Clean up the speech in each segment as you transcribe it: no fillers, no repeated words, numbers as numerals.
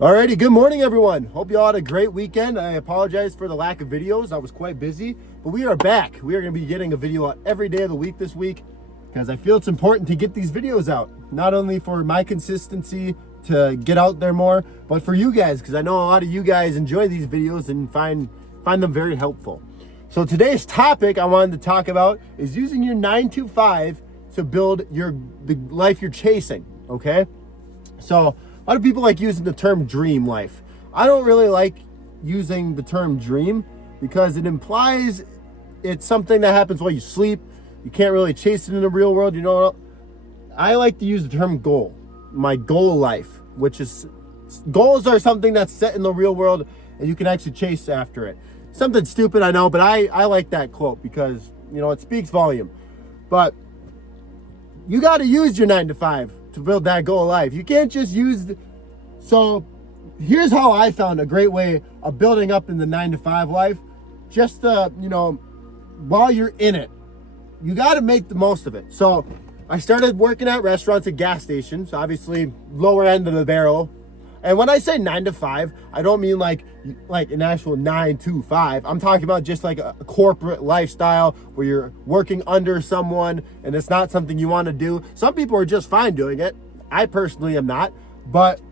Alrighty, good morning everyone. Hope you all had a great weekend. I apologize for the lack of videos. I was quite busy, but we are back. We are going to be getting a video out every day of the week this week because I feel it's important to get these videos out. Not only for my consistency to get out there more, but for you guys, because I know a lot of you guys enjoy these videos and find them very helpful. So today's topic I wanted to talk about is using your 9 to 5 to build the life you're chasing, okay? So a lot of people like using the term dream life. I don't really like using the term dream because it implies it's something that happens while you sleep. You can't really chase it in the real world. You know, I like to use the term goal, my goal life, which is goals are something that's set in the real world and you can actually chase after it. Something stupid, I know, but I like that quote because, you know, it speaks volume. But you got to use your 9 to 5 to build that goal life. You can't just use so here's how I found a great way of building up in the 9 to 5 life. Just while you're in it, you got to make the most of it. So I started working at restaurants and gas stations, obviously lower end of the barrel. And when I say 9 to 5, I don't mean like an actual 9 to 5. I'm talking about just like a corporate lifestyle where you're working under someone and it's not something you want to do. Some people are just fine doing it. I personally am not, but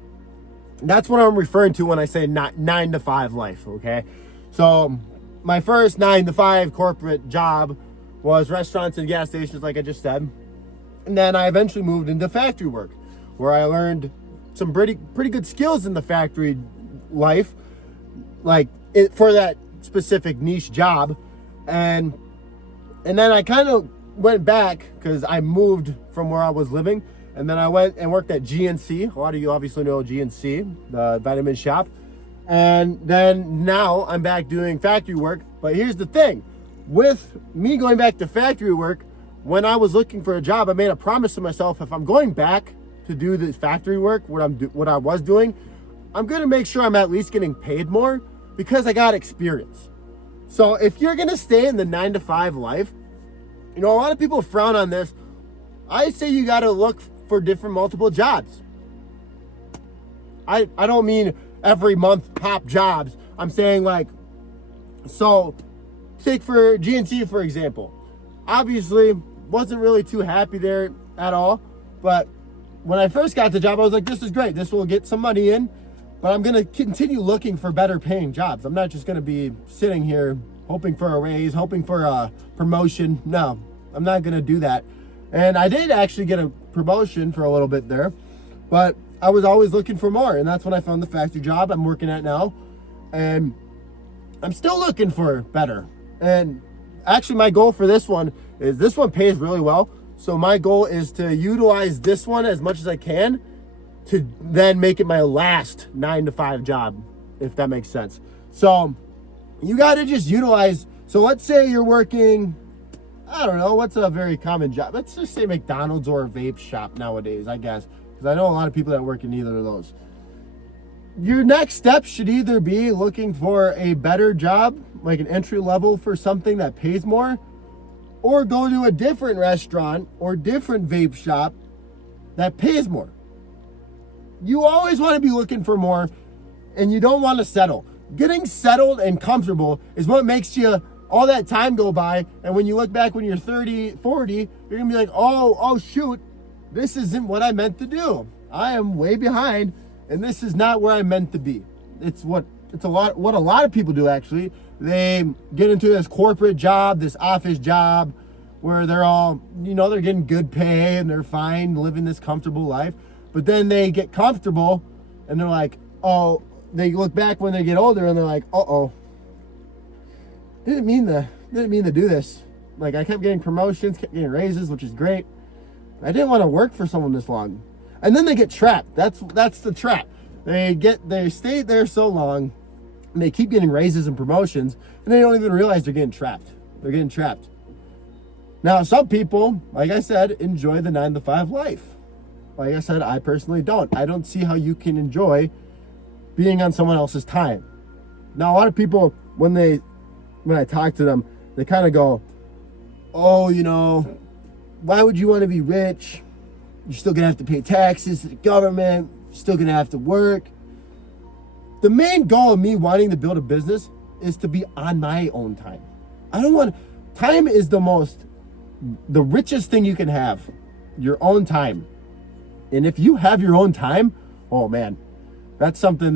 that's what I'm referring to when I say 9 to 5 life, okay? So my first 9 to 5 corporate job was restaurants and gas stations, like I just said. And then I eventually moved into factory work, where I learned some pretty good skills in the factory life, for that specific niche job. And then I kind of went back because I moved from where I was living. And then I went and worked at GNC. A lot of you obviously know GNC, the vitamin shop. And then now I'm back doing factory work. But here's the thing. With me going back to factory work, when I was looking for a job, I made a promise to myself, if I'm going back to do this factory work, what I was doing, I'm going to make sure I'm at least getting paid more because I got experience. So if you're going to stay in the 9 to 5 life, you know, a lot of people frown on this. I say you got to look for different multiple jobs. I don't mean every month pop jobs. I'm saying so take for GNC, for example. Obviously, wasn't really too happy there at all. But when I first got the job, I was like, this is great. This will get some money in. But I'm going to continue looking for better paying jobs. I'm not just going to be sitting here hoping for a raise, hoping for a promotion. No, I'm not going to do that. And I did actually get a promotion for a little bit there, but I was always looking for more. And that's when I found the factory job I'm working at now. And I'm still looking for better. And actually my goal for this one pays really well. So my goal is to utilize this one as much as I can to then make it my last 9 to 5 job, if that makes sense. So you got to just utilize. So let's say you're working, I don't know, what's a very common job? Let's just say McDonald's or a vape shop nowadays, I guess, because I know a lot of people that work in either of those. Your next step should either be looking for a better job, like an entry level for something that pays more, or go to a different restaurant or different vape shop that pays more. You always want to be looking for more, and you don't want to settle. Getting settled and comfortable is what makes you all that time go by, and when you look back when you're 30, 40, you're going to be like, oh shoot, this isn't what I meant to do. I am way behind, and this is not where I meant to be. What a lot of people do, actually. They get into this corporate job, this office job, where they're all, they're getting good pay and they're fine living this comfortable life. But then they get comfortable and they're like, they look back when they get older and they're like, didn't mean to do this. Like, I kept getting promotions, kept getting raises, which is great. I didn't want to work for someone this long. And then they get trapped. That's the trap. They stay there so long and they keep getting raises and promotions and they don't even realize they're getting trapped. They're getting trapped. Now, some people, like I said, enjoy the 9 to 5 life. Like I said, I personally don't. I don't see how you can enjoy being on someone else's time. Now, a lot of people, when I talk to them, they kind of go, why would you want to be rich? You're still going to have to pay taxes to the government. You're still going to have to work. The main goal of me wanting to build a business is to be on my own time. Time is the richest thing you can have, your own time. And if you have your own time, oh man, that's something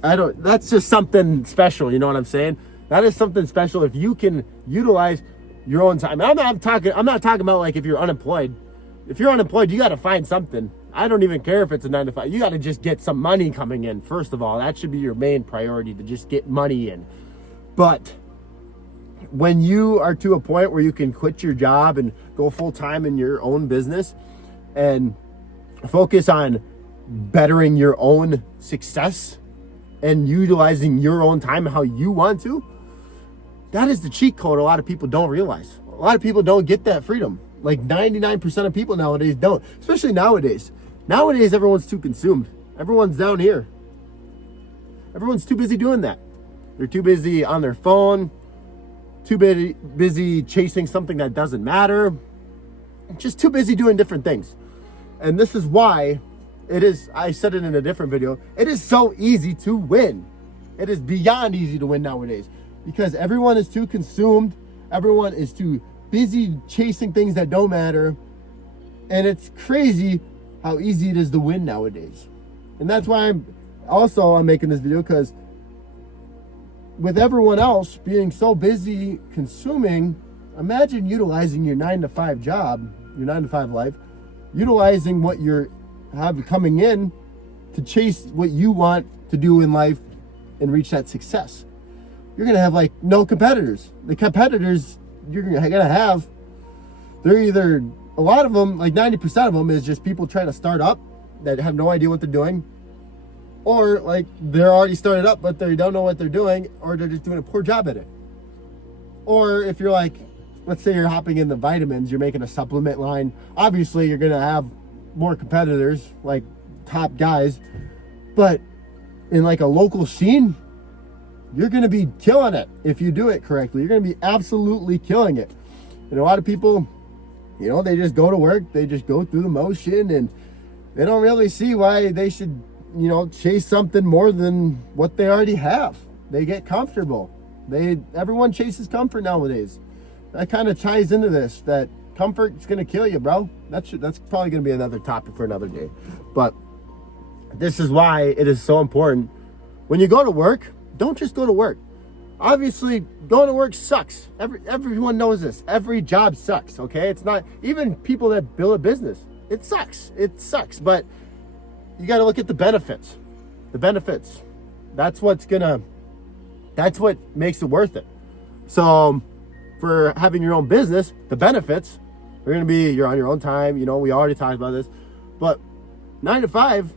that's just something special. You know what I'm saying? That is something special if you can utilize your own time. I'm not talking about like if you're unemployed. If you're unemployed, you got to find something. I don't even care if it's a 9 to 5. You got to just get some money coming in. First of all, that should be your main priority, to just get money in. But when you are to a point where you can quit your job and go full time in your own business and focus on bettering your own success and utilizing your own time how you want to, that is the cheat code a lot of people don't realize. A lot of people don't get that freedom. Like 99% of people nowadays don't, especially nowadays. Nowadays, everyone's too consumed. Everyone's down here. Everyone's too busy doing that. They're too busy on their phone, too busy chasing something that doesn't matter, just too busy doing different things. And this is why I said it in a different video, it is so easy to win. It is beyond easy to win nowadays because everyone is too consumed. Everyone is too busy chasing things that don't matter. And it's crazy how easy it is to win nowadays. And that's why I'm making this video, because with everyone else being so busy consuming, imagine utilizing your 9 to 5 job, your 9 to 5 life, utilizing what you have coming in to chase what you want to do in life and reach that success. You're going to have like no competitors. The competitors you're going to have, they're either, a lot of them, like 90% of them is just people trying to start up that have no idea what they're doing. Or like they're already started up, but they don't know what they're doing, or they're just doing a poor job at it. Or if you're like, let's say you're hopping in the vitamins, you're making a supplement line. Obviously, you're going to have more competitors, like top guys. But in like a local scene, you're going to be killing it if you do it correctly. You're going to be absolutely killing it. And a lot of people, they just go to work, they just go through the motion, and they don't really see why they should chase something more than what they already have. They get comfortable. Everyone chases comfort nowadays. That kind of ties into this, that comfort's going to kill you, bro. That's probably going to be another topic for another day. But this is why it is so important. When you go to work, don't just go to work. Obviously, going to work sucks. Everyone knows this. Every job sucks, okay? It's not, even people that build a business, it sucks. It sucks, but you got to look at the benefits. The benefits. That's what makes it worth it. So for having your own business, the benefits are going to be you're on your own time. We already talked about this. But 9 to 5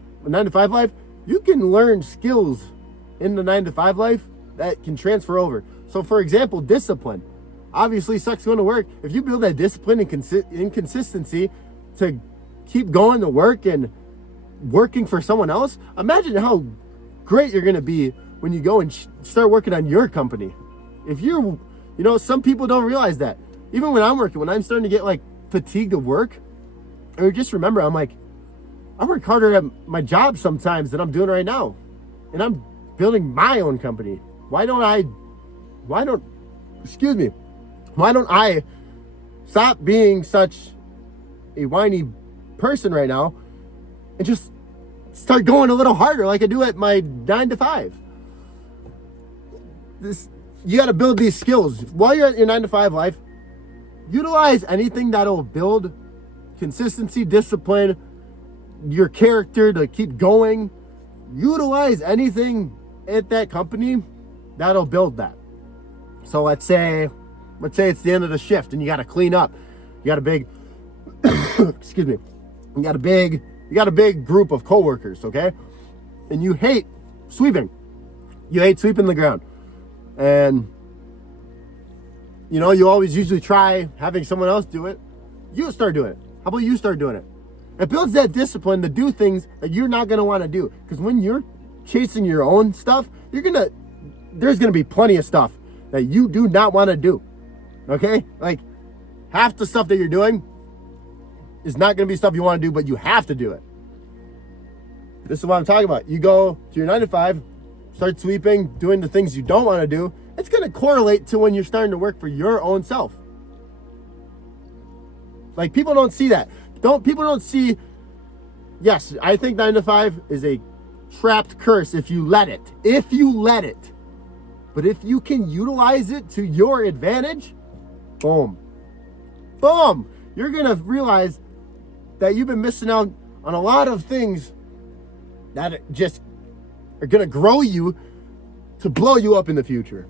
life, you can learn skills in the 9 to 5 life that can transfer over. So for example, discipline. Obviously sucks going to work. If you build that discipline and consistency to keep going to work and working for someone else, imagine how great you're going to be when you go and start working on your company. If you're, some people don't realize that. Even when I'm working, when I'm starting to get like fatigued of work, or just remember, I'm like, I work harder at my job sometimes than I'm doing right now. And I'm building my own company. Why don't I stop being such a whiny person right now and just start going a little harder like I do at my 9 to 5. You got to build these skills. While you're at your 9 to 5 life, utilize anything that'll build consistency, discipline, your character to keep going. Utilize anything at that company that'll build that. So let's say it's the end of the shift and you got to clean up. You got a big, excuse me, you got a big group of coworkers, okay? And you hate sweeping. You hate sweeping the ground. And, you always usually try having someone else do it. You start doing it. How about you start doing it? It builds that discipline to do things that you're not going to want to do. Because when you're chasing your own stuff, there's going to be plenty of stuff that you do not want to do. Okay? Like, half the stuff that you're doing is not going to be stuff you want to do, but you have to do it. This is what I'm talking about. You go to your 9 to 5, start sweeping, doing the things you don't want to do. It's going to correlate to when you're starting to work for your own self. Like, people don't see that. People don't see, yes, I think 9 to 5 is a trapped curse if you let it. If you let it. But if you can utilize it to your advantage, boom. Boom. You're going to realize that you've been missing out on a lot of things that just are going to grow you to blow you up in the future.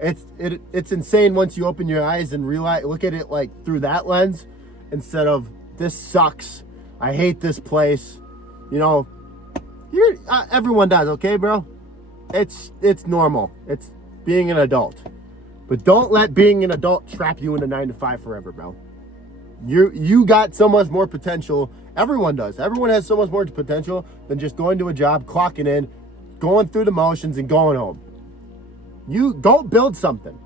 It's insane once you open your eyes and realize, look at it like through that lens instead of this sucks. I hate this place. You know, everyone does, okay, bro? It's normal. It's being an adult. But don't let being an adult trap you in a 9 to 5 forever, bro. You got so much more potential. Everyone does. Everyone has so much more potential than just going to a job, clocking in, going through the motions, and going home. You go build something.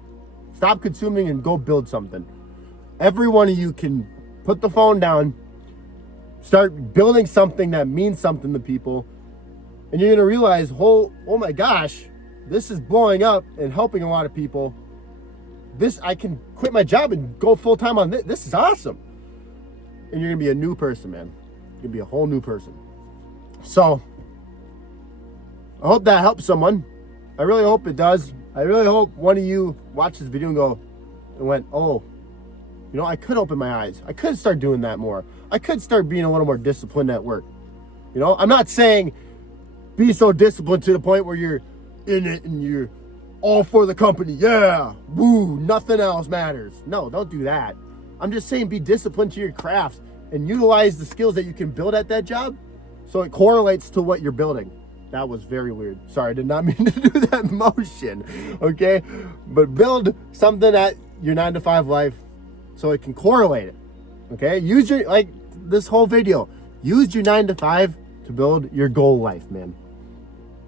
Stop consuming and go build something. Every one of you can put the phone down, start building something that means something to people, and you're gonna realize, oh my gosh, this is blowing up and helping a lot of people. I can quit my job and go full time on this. This is awesome. And you're gonna be a new person, man. You're gonna be a whole new person. So I hope that helps someone. I really hope it does. I really hope one of you watched this video and went, oh, you know, I could open my eyes. I could start doing that more. I could start being a little more disciplined at work. You know, I'm not saying be so disciplined to the point where you're in it and you're all for the company. Yeah, woo, nothing else matters. No, don't do that. I'm just saying be disciplined to your crafts and utilize the skills that you can build at that job so it correlates to what you're building. That was very weird. Sorry, I did not mean to do that motion, okay? But build something at your 9 to 5 life so it can correlate it, okay? Use your, like this whole video, use your 9 to 5 to build your goal life, man.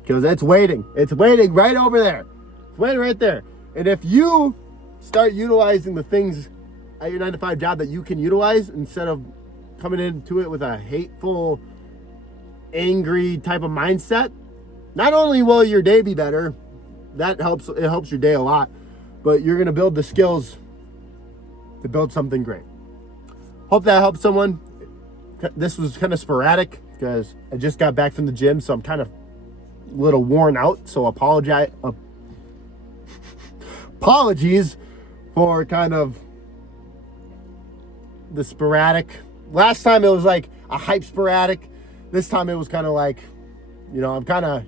Because it's waiting. It's waiting right over there. It's waiting right there. And if you start utilizing the things at your 9 to 5 job that you can utilize instead of coming into it with a hateful, angry type of mindset, not only will your day be better, it helps your day a lot, but you're going to build the skills to build something great. Hope that helps someone. This was kind of sporadic because I just got back from the gym, so I'm kind of a little worn out, so apologies for kind of the sporadic. Last time it was like a hype sporadic. This time it was kind of like, you know,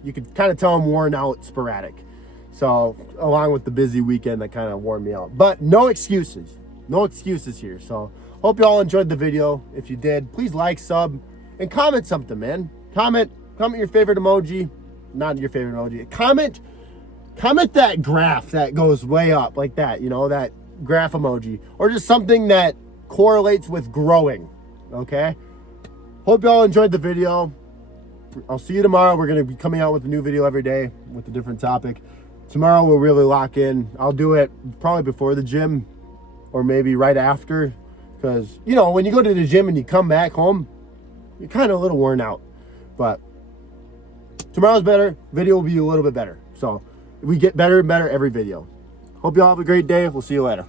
you could kind of tell I'm worn out sporadic. So along with the busy weekend that kind of wore me out. But no excuses. No excuses here. So hope you all enjoyed the video. If you did, please like, sub, and comment something, man. Comment your favorite emoji. Not your favorite emoji. Comment that graph that goes way up like that, you know, that graph emoji. Or just something that correlates with growing. Okay? Hope y'all enjoyed the video. I'll see you tomorrow. We're going to be coming out with a new video every day with a different topic. Tomorrow we'll really lock in. I'll do it probably before the gym or maybe right after. Because, you know, when you go to the gym and you come back home, you're kind of a little worn out. But tomorrow's better. Video will be a little bit better. So we get better and better every video. Hope y'all have a great day. We'll see you later.